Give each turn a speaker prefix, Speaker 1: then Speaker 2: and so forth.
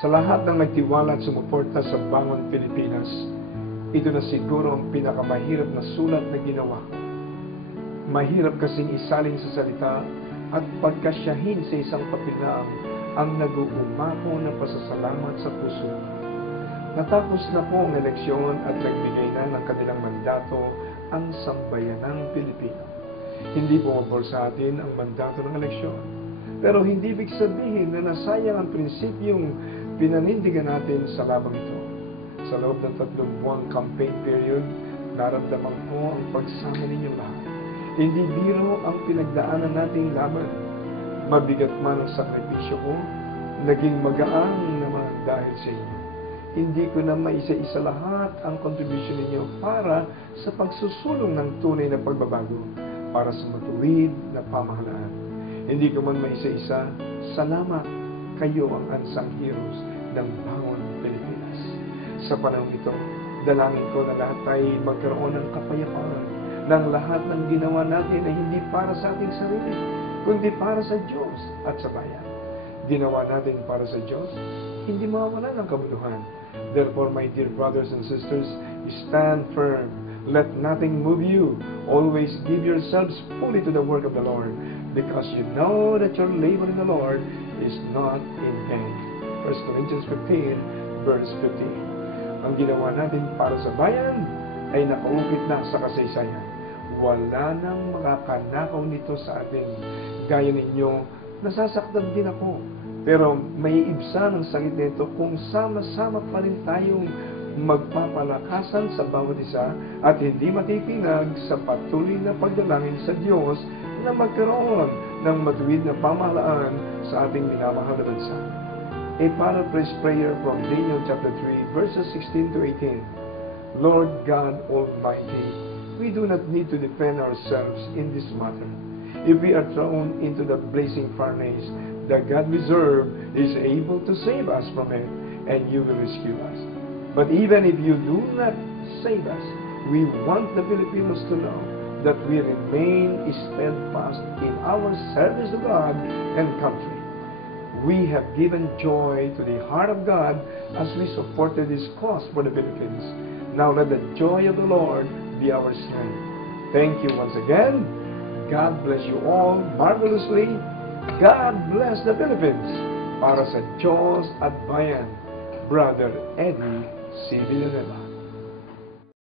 Speaker 1: Sa lahat ng nagtiwala at sumuporta sa Bangon Pilipinas, ito na siguro ang pinakamahirap na sulat na ginawa. Mahirap kasing isalin sa salita at pagkasyahin sa isang papel ang nag-uumako ng pasasalamat sa puso. Natapos na po ang eleksyon at nagbigay na ng kanilang mandato ang sambayanang Pilipino. Hindi pumabor sa atin ang mandato ng eleksyon. Pero hindi ibig sabihin na nasayang ang prinsipyong pinanindigan natin sa labang ito. Sa loob ng tatlong buwang campaign period, naramdaman ko ang pagsama ninyong lahat. Hindi biro ang pinagdaanan nating laban. Mabigat man ang sakripisyo ko, naging magaan naman dahil sa inyo. Hindi ko na maisa-isa lahat ang contribution ninyo para sa pagsusulong ng tunay na pagbabago, para sa matuwid na pamahalaan. Hindi ko man maisa-isa, salamat kayo ang unsung heroes ng Bangon Pilipinas. Sa panahon ito, dalangin ko na lahat tayo magkaroon ng kapayapaan ng lahat ng ginawa natin ay hindi para sa ating sarili, kundi para sa Diyos at sa bayan. Ginawa natin para sa Diyos, hindi mawawala ng kabuluhan. Therefore, my dear brothers and sisters, stand firm. Let nothing move you. Always give yourselves fully to the work of the Lord, because you know that your labor in the Lord is not in vain. 1 Corinthians 15, verse 15. Ang ginawa natin para sa bayan ay nakaukit na sa kasaysayan. Wala nang makakanakaw nito sa atin. Gaya ninyo, nasasaktan din ako. Pero may ibsa ng sakit nito kung sama-sama pa rin tayong magpapalakasan sa bawat isa at hindi matitinag sa patuloy na pagdalangin sa Diyos na magkaroon ng matuwid na pamahalaan sa ating minamahal na bansa. A paraphrase prayer from Daniel chapter 3 verses 16 to 18. Lord God Almighty, we do not need to defend ourselves in this matter. If we are thrown into the blazing furnace, the God we serve is able to save us from it, and you will rescue us. But even if you do not save us, we want the Filipinos to know that we remain steadfast in our service to God and country. We have given joy to the heart of God as we supported this cause for the Philippines. Now let the joy of the Lord be our strength. Thank you once again. God bless you all marvelously. God bless the Philippines. Para sa Diyos at Bayan, Brother Eddie 随便来吧